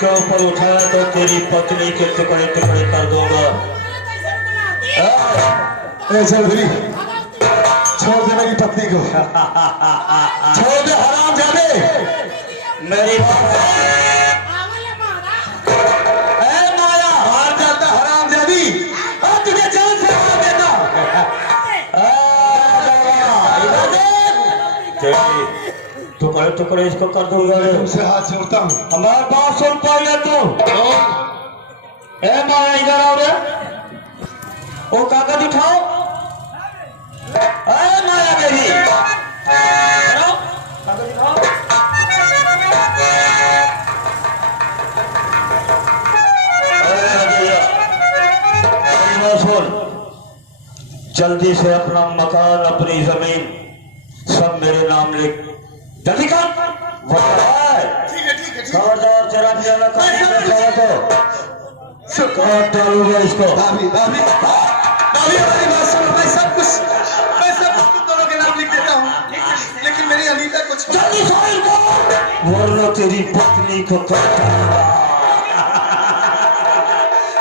इसके ऊपर उठाया तो तेरी पत्नी के टुकड़े टुकड़े कर दूंगा। चौधरी छोड़ दे मेरी पत्नी को, छोड़ दे हराम जाने मेरी माया हार जाता हराम जादी, और तुझे जान से मार देता। टुकड़े टुकड़े इसको कर दूंगा। तुमसे हाथ जोड़ता हूँ, हमारे बात सुन पाएगा तू। ए माया इधर आओ रे, वो कागज उठाओ। ए माया मेरी कागज उठाओ। सुन, जल्दी से अपना मकान अपनी जमीन सब मेरे नाम लिख। जल्दी कर। ठीक है खबरदार जरा भी ज्यादा काट डालूंगा इसको। भाभी भाभी भाभी हमारी बात सुनो, मैं सब कुछ तुम दोनों के नाम लिख देता हूँ, लेकिन मेरी अनीता को छोड़। जल्दी साइन कर, वरना तेरी पत्नी को काट डालूंगा।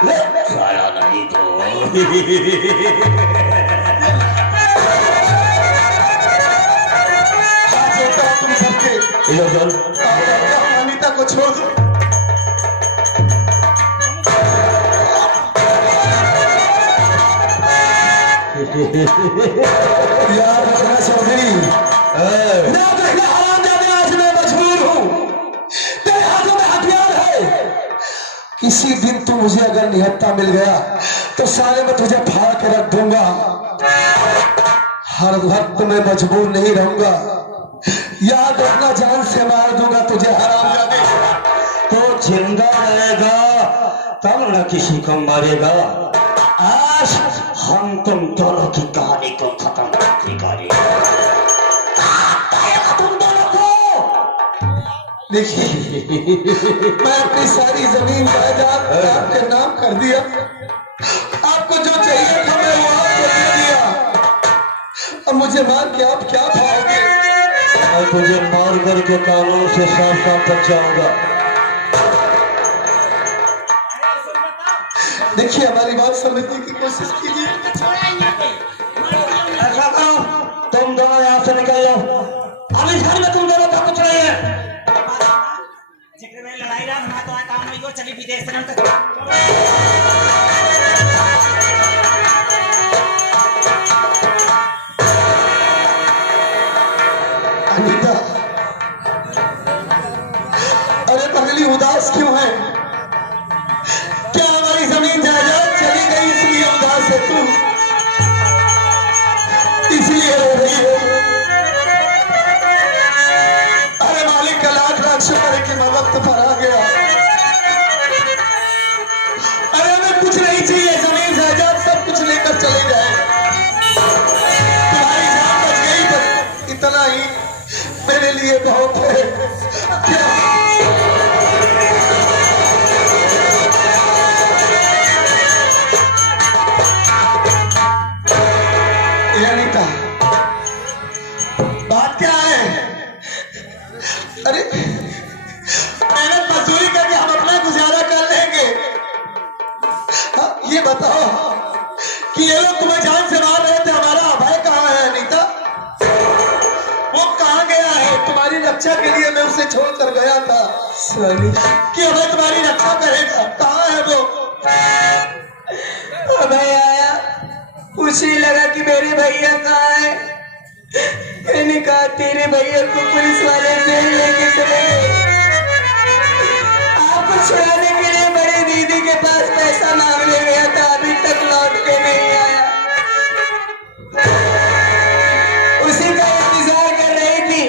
ले साया नहीं तो तुम सबके अनीता को छोड़ दो। याद रखना चौधरी, याद रखना हराम जाने, आज मैं मजबूर हूँ, तेरे हाथों में हथियार है। किसी दिन तू मुझे अगर निहत्था मिल गया तो साले में तुझे फाड़ के रख दूंगा। हर वक्त मैं मजबूर नहीं रहूंगा, याद रखना जान से मार दूंगा तुझे हराम जाने। तो जिंदा रहेगा तब न किसी को मारेगा। आज हम तुम दोनों की कहानी को खत्म करेंगे। तुम दोनों को देखिए, मैं अपनी सारी जमीन जायदाद आपके नाम कर दिया, आपको जो चाहिए था मैं वो आपको दे दिया। अब मुझे मार के आप क्या पाओगे? मैं तुझे मार करके कानून से साफ साफ बचाऊंगा। देखिए, हमारी बात समझने की कोशिश कीजिए। ऐसा करो, तुम दोनों यहाँ से निकल जाओ। अब इस घर में तुम दोनों का कुछ नहीं है। लड़ाई रहा ना तो काम नहीं हो, चली विदेश से अनीता, अरे पगली उदास क्यों है? क्या हमारी जमीन जायदाद चली गई इसलिए उदास है तू? इसलिए रो रही है? अरे मालिक का लाख लाख शुक्र है कि मैं वक्त पर आ गया। अरे हमें कुछ नहीं चाहिए, जमीन जायदाद सब कुछ लेकर चले जाए। तुम्हारी जान बच गई, बस इतना ही मेरे लिए बहुत है। क्या अनीता, बात क्या है? अरे मेहनत मजदूरी करके हम अपना गुजारा कर लेंगे। हाँ, ये बताओ कि ये लोग तुम्हें जान से मार रहे थे, हमारा अभय कहाँ है? अनीता, वो कहाँ गया है? तुम्हारी रक्षा के लिए मैं उसे छोड़कर गया था कि अभय तुम्हारी रक्षा करेगा। कहाँ है वो? अभय आया, उसे लगा कि मेरे भैया कहाँ है। मैंने कहा तेरे भैया को पुलिस वाले जेल लेके चले गए। आपको छुड़ाने के लिए बड़ी दीदी के पास पैसा मांगने गया था, अभी तक लौट के नहीं आया। उसी का इंतजार कर रही थी।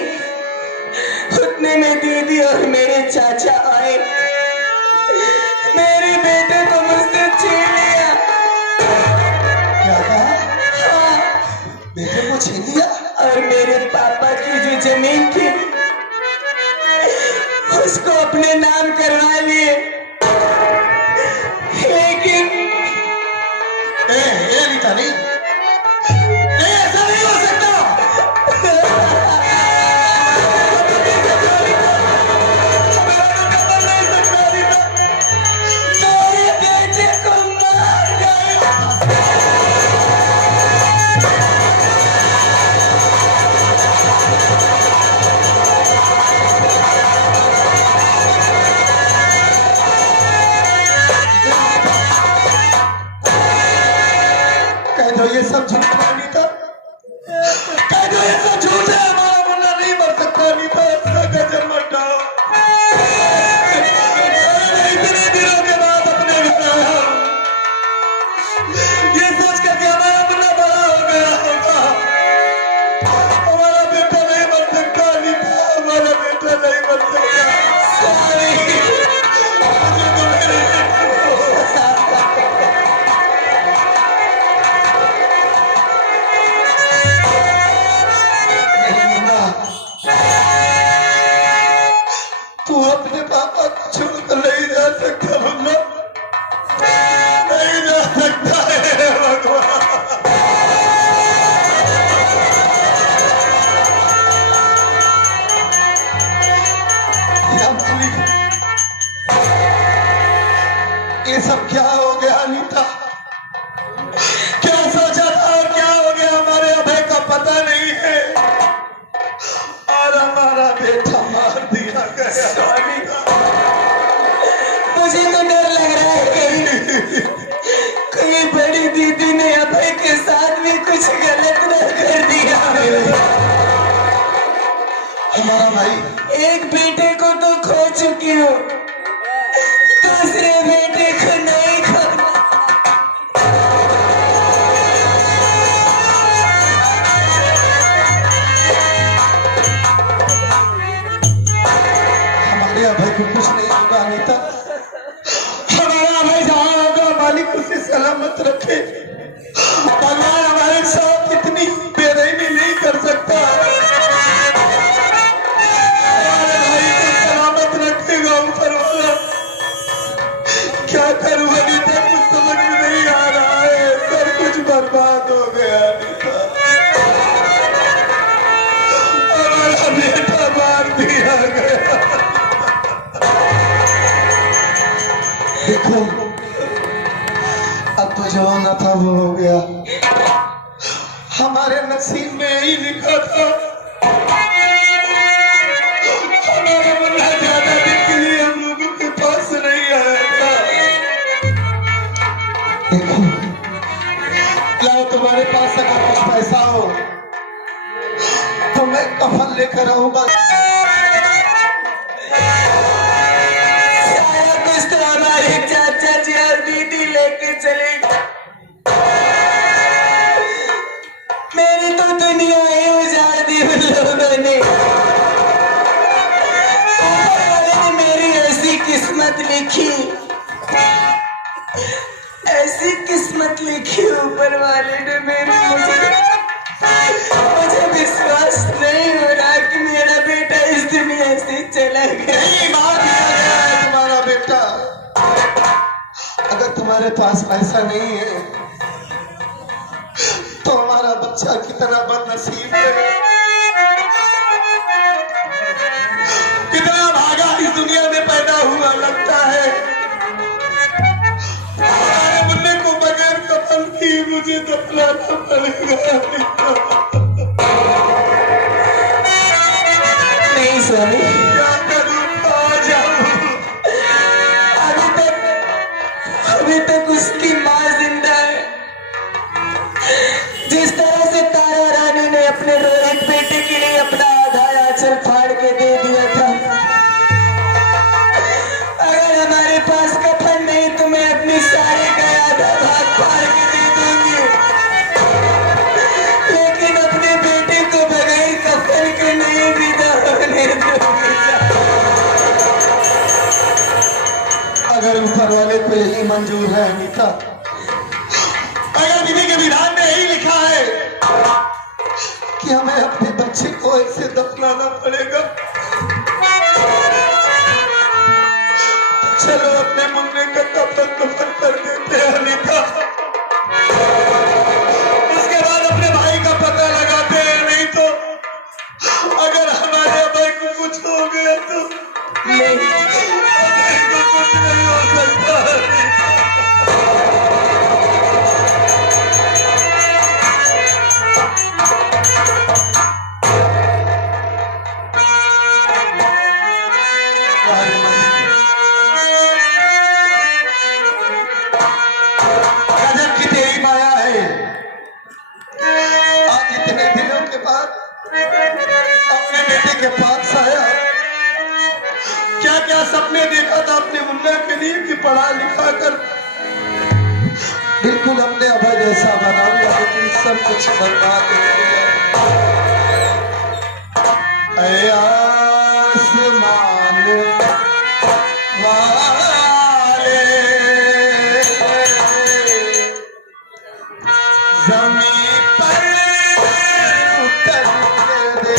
उतने में दीदी और मेरे चाचा आए, मेरे बेटे को मुझसे छीन लिया। क्या कहा? हाँ, बेटे को छीन लिया? और मेरे पापा की जो जमीन थी उसको अपने नाम करवा लिए, लेकिन अनीता नहीं, ऐसा नहीं हो सकता। ये सब झूठ है अनीता, कह दो ये सब झूठ है, हमारा मुन्ना नहीं मर सकता अनीता, इसका गजर मत डालो। इतने दिनों के बाद अपने घर आया, ये सोच करके हमारा मुन्ना बड़ा हो गया होगा, हमारा बेटा नहीं मर सकता अनीता, हमारा बेटा नहीं मर सकता। तू अपने पापा को छोड़कर नहीं जा सकता मुन्ना, नहीं जा सकता है भगवान। या मालिक, ये सब क्या हो गया अनीता, क्या सोचा था और क्या हो गया, हमारे अभय का पता नहीं है और हमारा बेटा मार दिया गया। मुझे तो डर लग रहा है कहीं बड़ी दीदी ने अभय के साथ भी कुछ गलत न कर दिया। हमारा भाई एक बेटे को तो खो चुकी हूँ, दूसरे बेटे को नहीं खोना। हमारे अभय को कुछ नहीं होगा अनीता, हमारा अभय जहाँ होगा मालिक उसे सलामत रखे। भगवान हमारे साथ इतनी बेरहमी नहीं कर सकता, हमारे भाई को सलामत रखेगा ऊपर वाला। क्या करूं अनीता, कुछ समझ में नहीं आ रहा है, सब कुछ बर्बाद हो गया अनीता, हमारा बेटा मार दिया गया। देखो अब तो जो होना था वो हो गया, हमारे नसीब में यही लिखा था, हमारा मुन्ना ज्यादा दिन के लिए हम लोगों के पास नहीं आया था। देखो लाओ, तुम्हारे पास अगर कुछ पैसा हो तो मैं कफन लेकर आऊंगा। हमारे चाचा जी और दीदी लेके चले गए, मेरी तो दुनिया ही उजाड़ दी उन लोगों ने। ऊपर वाले ने मेरी ऐसी किस्मत लिखी, ऐसी किस्मत लिखी ऊपर वाले ने मेरी। मुझे विश्वास नहीं हो रहा कि मेरा बेटा इस दुनिया से चला गया। मार दिया गया है तुम्हारा बेटा। अगर तुम्हारे पास पैसा नहीं है तो हमारा बच्चा कितना बदनसीब है, कितना भागा इस दुनिया में पैदा हुआ। लगता है हमारे मुन्ने को बगैर कफन की मुझे दफनाना पड़ेगा। नहीं स्वामी, क्या करूं, कहाँ जाऊं? अभी तक उसकी माँ जिंदा है। जिस तरह से तारा रानी ने अपने रोहित बेटे के लिए अपना आधा आंचल फाड़ के दे दिया था, अगर हमारे पास कफन नहीं तो मैं अपनी सारे का आधा भाग फाड़ के दे दूंगी, लेकिन अपने बेटे को बगैर कफन के नहीं विदा होने दूंगी। अगर ऊपर वाले को यही मंजूर है अनीता, अगर विधि के विधान में यही लिखा है कि हमें अपने बच्चे को ऐसे दफनाना पड़ेगा, चलो अपने मुन्ने का कफन कर देते हैं अनीता। उसके बाद अपने भाई का पता लगाते हैं, नहीं तो अगर हमारे भाई को कुछ हो गया तो नहीं, कुछ नहीं हो सकता। अपने बेटे के पास आया, क्या क्या सपने देखा था अपने मुन्ना के लिए कि पढ़ा लिखा कर बिल्कुल अपने अभय जैसा बनाऊंगा, लेकिन सब कुछ बर्बाद हो गया। ऐ आसमान वाले ज़मीं पर उतर दे।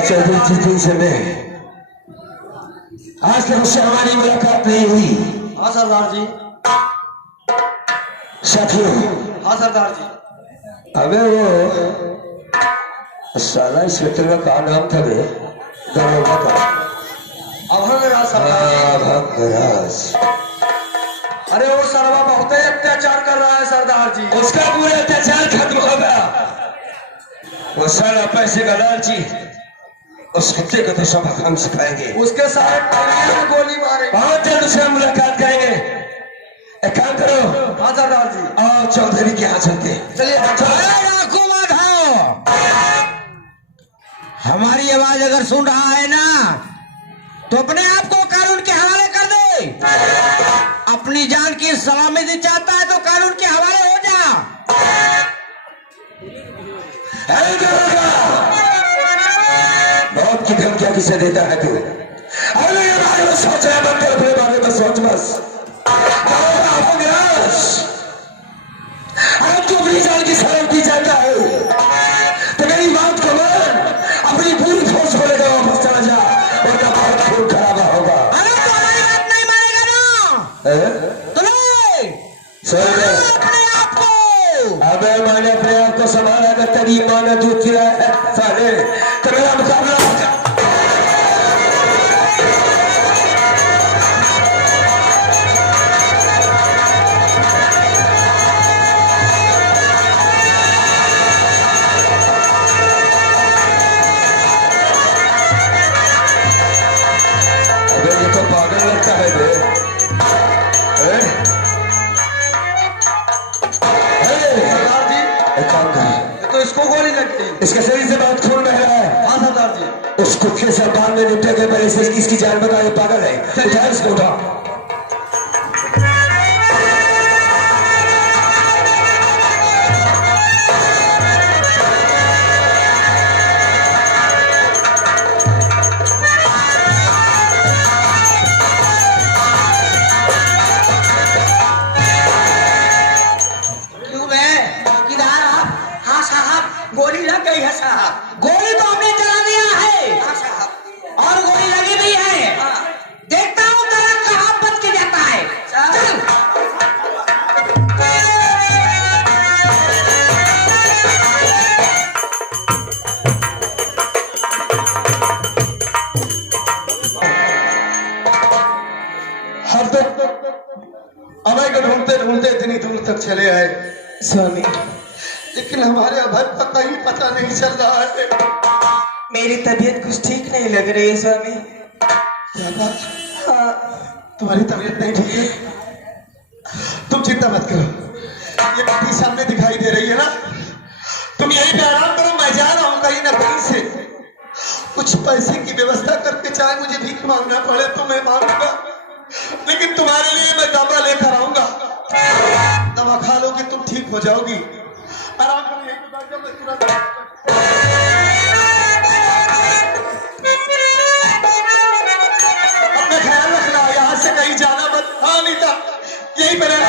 चौधरी जिस दिन से मैं आज तक उससे हमारी मुलाकात नहीं हुई। हाँ सरदार जी। साथियों, हाँ सरदार जी। अबे वो साला क्षेत्र का क्या नाम था बे? दरोगा का अभंगराज सरदार जी। अभंगराज। अरे वो सरवा बहुत ही अत्याचार कर रहा है सरदार जी। उसका पूरा अत्याचार खत्म होगा। वो साला पैसे का लालची उस कुत्ते को तो सबक हम सिखाएंगे। उसके साथ गोली मारेंगे। बहुत जल्द उससे मुलाकात करेंगे। एक काम करो। हाँ सरदार जी। आओ चौधरी के यहाँ चलते। चलिए। हमारी आवाज अगर सुन रहा है ना तो अपने आप को कानून के हवाले कर दे। अपनी जान की सलामती चाहता है तो कानून के हवाले हो जा। बहुत की धमकियां किसे देता है तू? अरे ये बारे में सोच रहा है, अपने बारे में सोच बस। अगर तू अपनी जान की सलामती चाहता है तो मेरी बात को मान, अपनी पूरी फौज को लेकर वापस चला जा, वरना बहुत खून खराबा होगा। अरे तो हमारी बात नहीं मानेगा ना तो अपने आप को। अबे मैंने अपने आप को संभाला कर तेरी माँ ने दूध पिलाया है साले, तो मेरा मुकाबला तो पागल लगता है बे। सरदार जी। एक काम कर, तो इसको गोली लगती है। इसके शरीर से बहुत खून बह रहा है। हाँ सरदार जी। उस कुत्ते से बांध में निपटे के पहले से इसकी जान बता। ये पागल है, उठा इसको, उठा। गोली लग गई है साहब। गोली तो हमने चला दिया है हाँ साहब। और गोली लगी भी है। देखता हूँ तेरा कहाँ बच के जाता है। चल। हम तो अभय को ढूंढते ढूंढते इतनी दूर तक चले आए स्वामी, लेकिन हमारे अभय का कहीं पता नहीं चल रहा है। मेरी तबीयत कुछ ठीक नहीं लग रही है स्वामी। क्या बात? हाँ। तुम्हारी तबीयत नहीं ठीक है? तुम चिंता मत करो, ये पट्टी सामने दिखाई दे रही है ना, तुम यहीं पे आराम करो, मैं जा रहा हूं कहीं ना कहीं से कुछ पैसे की व्यवस्था करके, चाहे मुझे भीख मांगना पड़े तो मैं मांगूंगा, लेकिन तुम्हारे लिए मैं दवा लेकर आऊंगा। दवा खा लोगे तुम ठीक हो जाओगी। आराम करो, यहीं पे बैठ जाओ, मैं तुरंत अपना ख्याल रखना, यहाँ से कहीं जाना मत। हाँ अनीता, यहीं पर रहना।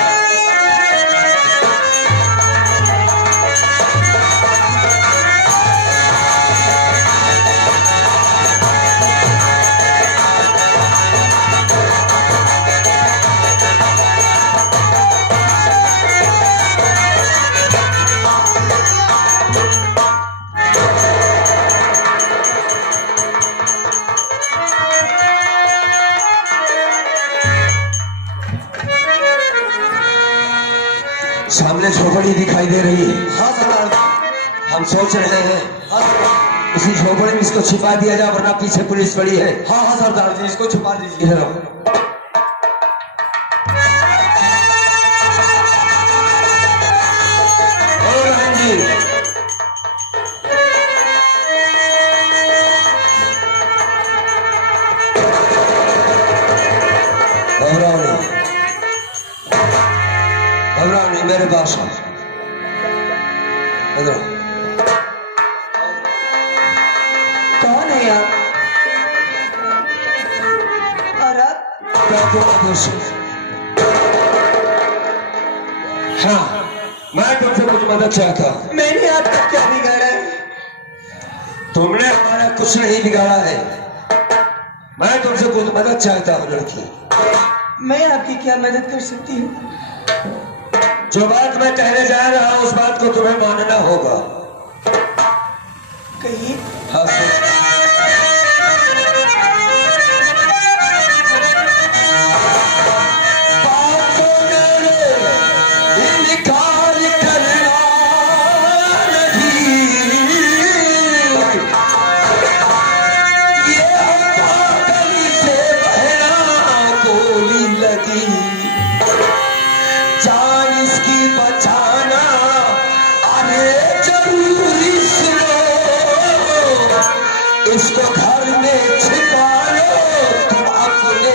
सामने झोपड़ी दिखाई दे रही है। हाँ सरदार। हम सोच रहे हैं हाँ सरदार। इसी झोपड़ी में इसको छिपा दिया जाए, वरना पीछे पुलिस पड़ी है। हाँ हाँ सरदार जी, इसको छुपा दीजिए। इधर आओ। ओ राम जी, घबराओ नहीं, घबराओ नहीं, मेरे पास आओ। इधर आओ। कौन है आप? और आप? क्या तुम आदेश हो? हाँ, मैं तुमसे कुछ मदद चाहता हूँ। मैंने आपका क्या बिगाड़ा है? तुमने हमारा कुछ नहीं बिगाड़ा है। मैं तुमसे कुछ मदद चाहता हूँ लड़की। मैं आपकी क्या मदद कर सकती हूँ? जो बात मैं कहने जा रहा हूँ उस बात को तुम्हें मानना होगा। कहिए। हाँ सुन। इसको घर में छिपा लो तुम अपने।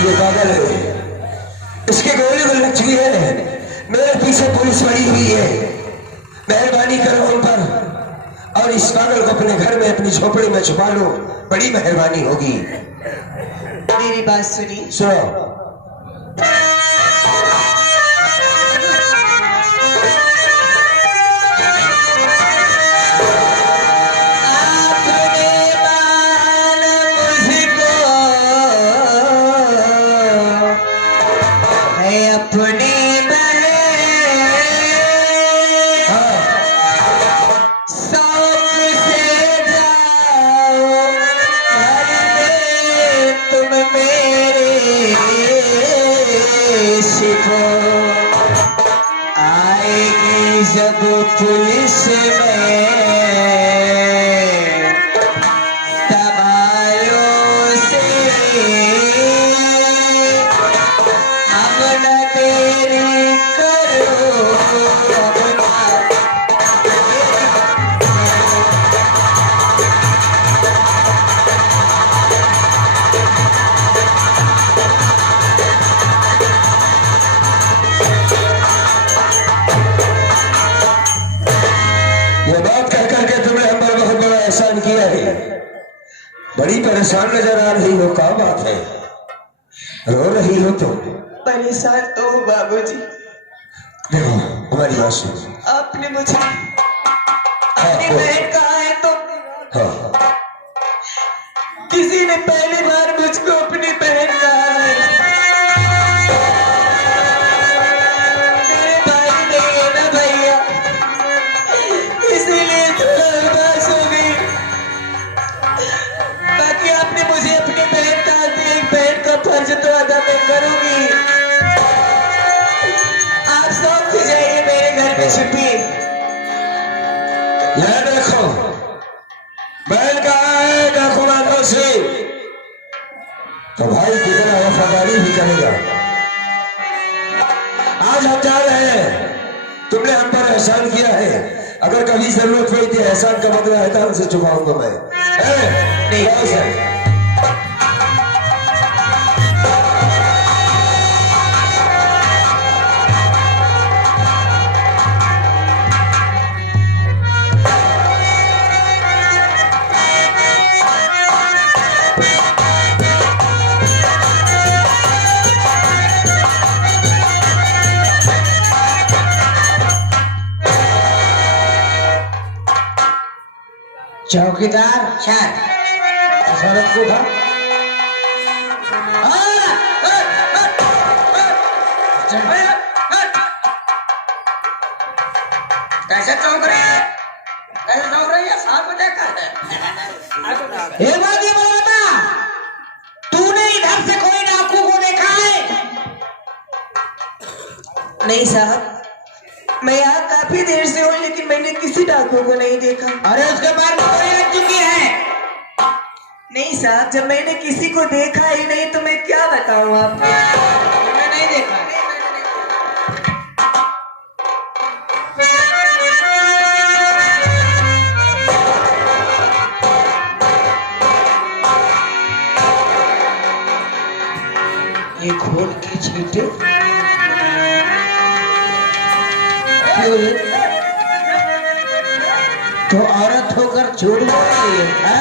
ये पागल है, इसके गोली को लग चुकी है। मेरे पीछे पुलिस पड़ी हुई है। मेहरबानी करो उन पर और इस पागल को अपने घर में अपनी झोपड़ी में छुपा लो, बड़ी मेहरबानी होगी। मेरी बात सुनिए। सुनो। आएगी जब पुलिस में सवालों से, अब न देरी करो। ये बात कह करके तुमने हम पर बहुत बड़ा एहसान किया है। बड़ी परेशान नजर आ रही हो, क्या बात है? रो रही हो तुम? परेशान तो हूँ बाबूजी। देखो हमारी बात सुनो। आपने मुझे अपनी बोल। बहन कहा है तो हाँ, किसी ने पहली बार मुझको अपनी बहन कहा है। मेरे भाई नहीं है ना भैया, इसीलिए थोड़ा उदास हो गई। बाकी आपने मुझे अपनी बहन कहा थी, एक बहन का फर्ज तो अदा मैं करूंगी। आप सब जाइए मेरे घर में छुपिए। यह देखो बहन कहा है डाकू माधव से, तो भाई कितना वफादारी भी करेगा। आज हम जा रहे हैं, तुमने हम पर एहसान किया है, अगर कभी जरूरत हुई तो एहसान का बदला एहसान से चुकाऊंगा मैं। नहीं सर। चौकीदार छत सड़क को था कैसे चौंक रही है? कैसे चौंक रही है? साथ में देखकर ये बता, तूने इधर से कोई डाकू को देखा है? नहीं साहब, मैं यहाँ काफी देर से हूँ लेकिन मैंने किसी डाकू को नहीं देखा। अरे उसके बाद गोली लग चुकी है। नहीं साहब, जब मैंने किसी को देखा ही नहीं तो मैं क्या बताऊँ आपको। मैंने नहीं देखा। ये खोल के छीटे तो औरत होकर झूठ बोल रही है?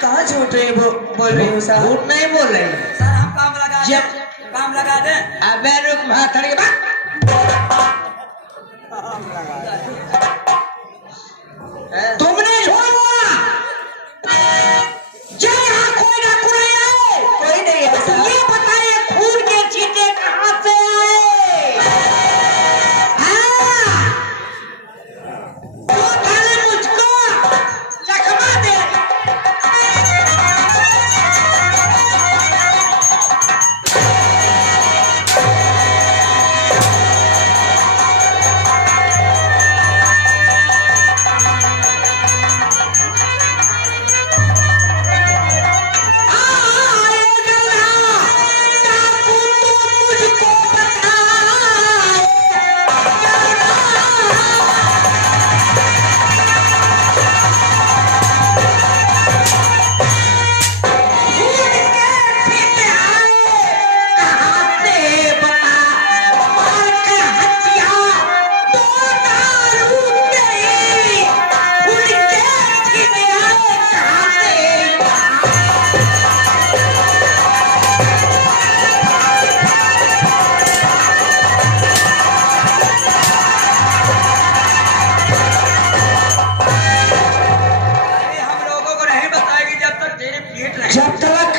कहाँ झूठ रही बोल रही हूँ साहब? झूठ नहीं बोल रही। सर हम काम लगा जब काम लगा दे। अबे रुक भाथड़ के बाद तुमने झूठ बोला। जब यहाँ कोई डाकू नहीं आए, कोई नहीं है साहब। ये बताइए खून के छींटे कहाँ से आए? हाँ? तो पहले मुझको चकमा दे। जब तक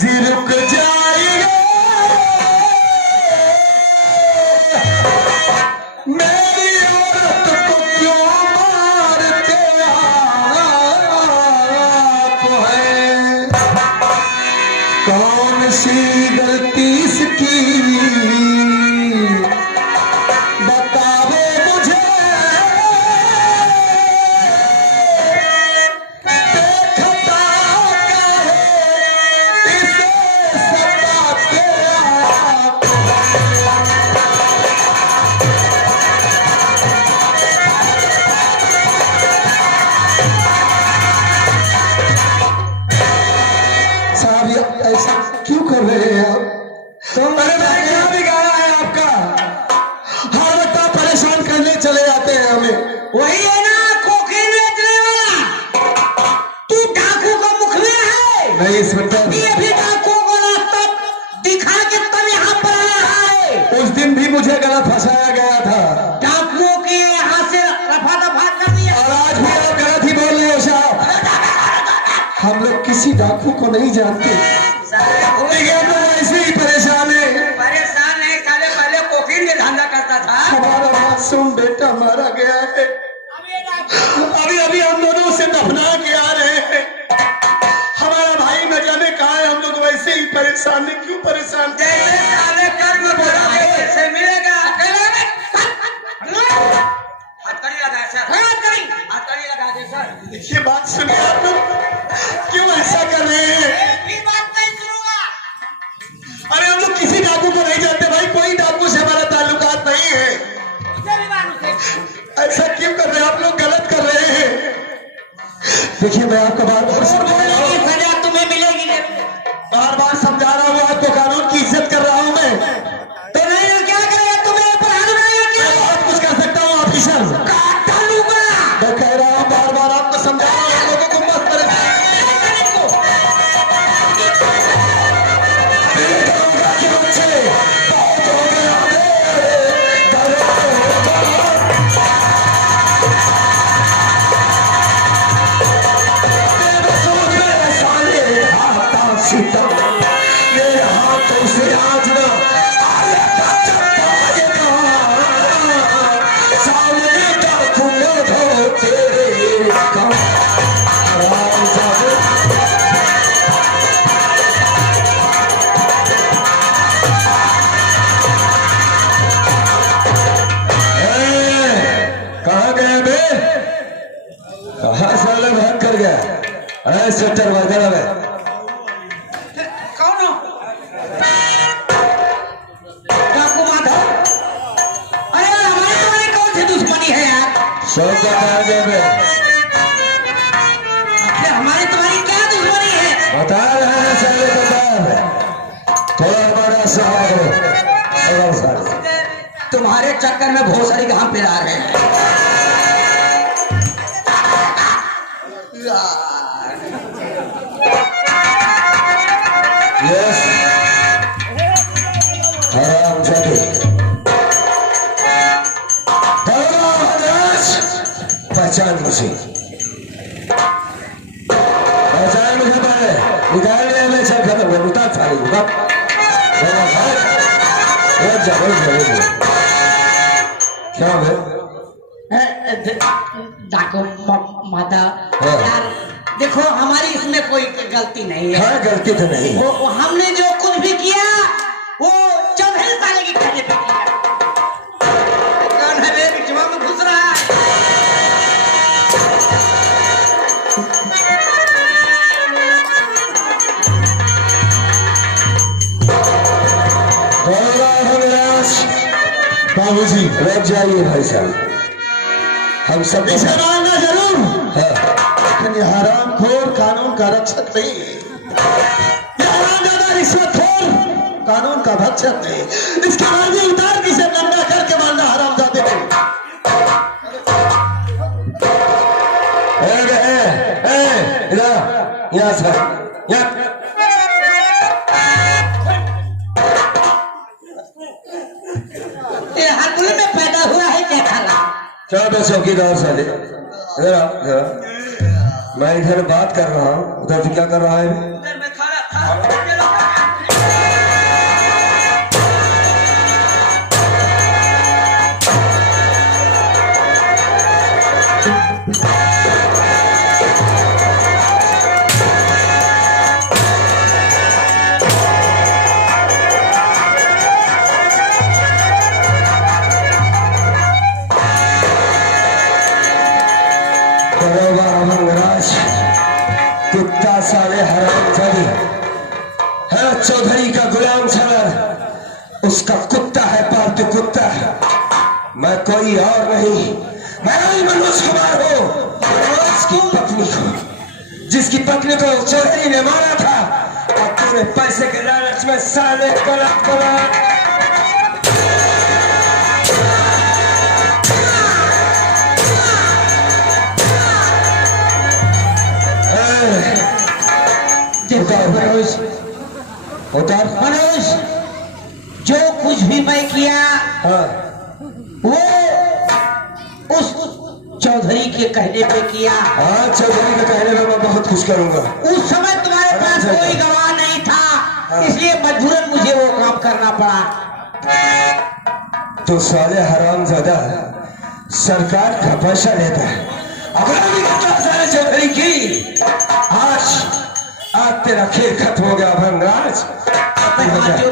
जी रुक जाएगा मेरी औरत को क्यों मारते आप हैं? कौन सी गलती इसकी बताओ मुझे। देखता क्या है इसे सताते आप। साहब ये ऐसा क्यों कर रहे हैं आप? अरे मैंने क्या बिगाड़ा है आपका? हर वक्त आप परेशान करने चले जाते हैं हमें। वही है ना कोकीन बेचने वाला। तू डाकू का मुखबिर है। नहीं इंस्पेक्टर, ये भी डाकू को रास्ता दिखा के तब यहाँ पर आया है। उस दिन भी मुझे गलत फंसाया गया था डाकुओं के यहाँ से रफा दफा कर दिया। और आज भी आप गलत ही बोल रहे हो साहब। हम लोग किसी डाकू को नहीं जानते, लेकिन हम लोग ऐसे ही परेशान है। परेशान नहीं, साले पहले कोकीन के धंधा करता था। हमारा मासूम बेटा मारा गया है, अभी अभी हम दोनों से दफना के आ रहे हैं। हमारा भाई न जाने कहाँ है, सामने क्यों परेशान कर जैसे साले कर्म बोलोगे वैसे मिलेगा। हथकड़ी लगा सर, हथकड़ी लगा दे सर। देखिए बात सुनिए, आप लोग क्यों ऐसा कर रहे हैं? एक भी बात नहीं सुनूंगा। अरे हम लोग किसी डाकू को नहीं जानते भाई, कोई डाकू से हमारा ताल्लुकात नहीं है। उसे भी मालूम है। ऐसा क्यों कर रहे हैं आप लोग? गलत कर रहे हैं। देखिए मैं आपको बार बार समझा रहा हूँ, सजा तुम्हें मिलेगी। बार बार समझा रहा हूँ आपको, कानून की इज्जत कर रहा हूँ मैं। तो नहीं तो क्या करेगा? तुम्हें पढ़ाने नहीं मैं बहुत कुछ कर सकता हूँ ऑफिसर। काट डालूंगा। मैं कह रहा हूँ, बार बार आपको समझा रहा हूँ, लोगों को मत परेशान के बच्चे बहुत हो गया मेरे हाथों से आज ना आया का चप्पा आएगा, सामने का खुले धो तेरे काम आराम जावे। कहाँ गए बे? कहाँ साले भाग कर गया? सेक्टर वगैरह में कौन हो? डाकू माधव। अरे हमारी तुम्हारी कौन सी दुश्मनी है यार? सब बता दे बे। आखिर हमारी तुम्हारी क्या दुश्मनी है? बता रहे हैं साले, बता रहे। थोड़ा बड़ा साहब तुम्हारे चक्कर में बहुत सारी कहाँ पिला रहे हैं। यस हराम जादे पहचान मुझे, पहचान मुझे पहले निकाल लिया। मैं सब खत्म कर उतार सारी क्या है? डाकू माता हाँ। यार देखो, हमारी इसमें कोई गलती नहीं है। हाँ गलती तो नहीं। वो हमने जो कुछ भी किया वो चौधरी साले की कहने पे किया। कौन है मेरे बिचवा में घुस रहा है? बाबू जी रख जाइए भाई साहब, हम सब मांगा जरूर, हाँ। लेकिन ये हरामखोर कानून का रक्षक नहीं, ये हरामजादा रिश्वतखोर कानून का भक्षक नहीं। इसके बाद भी उतार किसे लंबा करके मारना हरामजादे को। यहाँ सर यहाँ ये हरकुल में पैदा हुआ है क्या खाला? क्या बे चौकीदार साले, इधर आ, इधर आ। मैं इधर बात कर रहा हूँ, उधर तू क्या कर रहा है? उधर मैं खड़ा था। कुत्ता साले हरामजादी है, चौधरी का गुलाम सर, उसका कुत्ता है, पालतू कुत्ता। मैं कोई और नहीं, मैं ही मनोज कुमार हूँ। उसकी पत्नी को, जिसकी पत्नी को चौधरी ने मारा था, और तूने पैसे के लालच में साले गलत गलत उतार मनोज, जो कुछ भी मैं किया हाँ। वो उस चौधरी के कहने पे किया। हाँ चौधरी के कहने में मैं बहुत कुछ करूंगा। उस समय तुम्हारे पास कोई गवाह नहीं था, इसलिए मजबूरन मुझे वो काम करना पड़ा। तो साले हरामजादा सरकार का पैसा लेता है, अगर भी करता साले चौधरी की। आज तेरा खेल खत्म हो गया भंगराज। बचा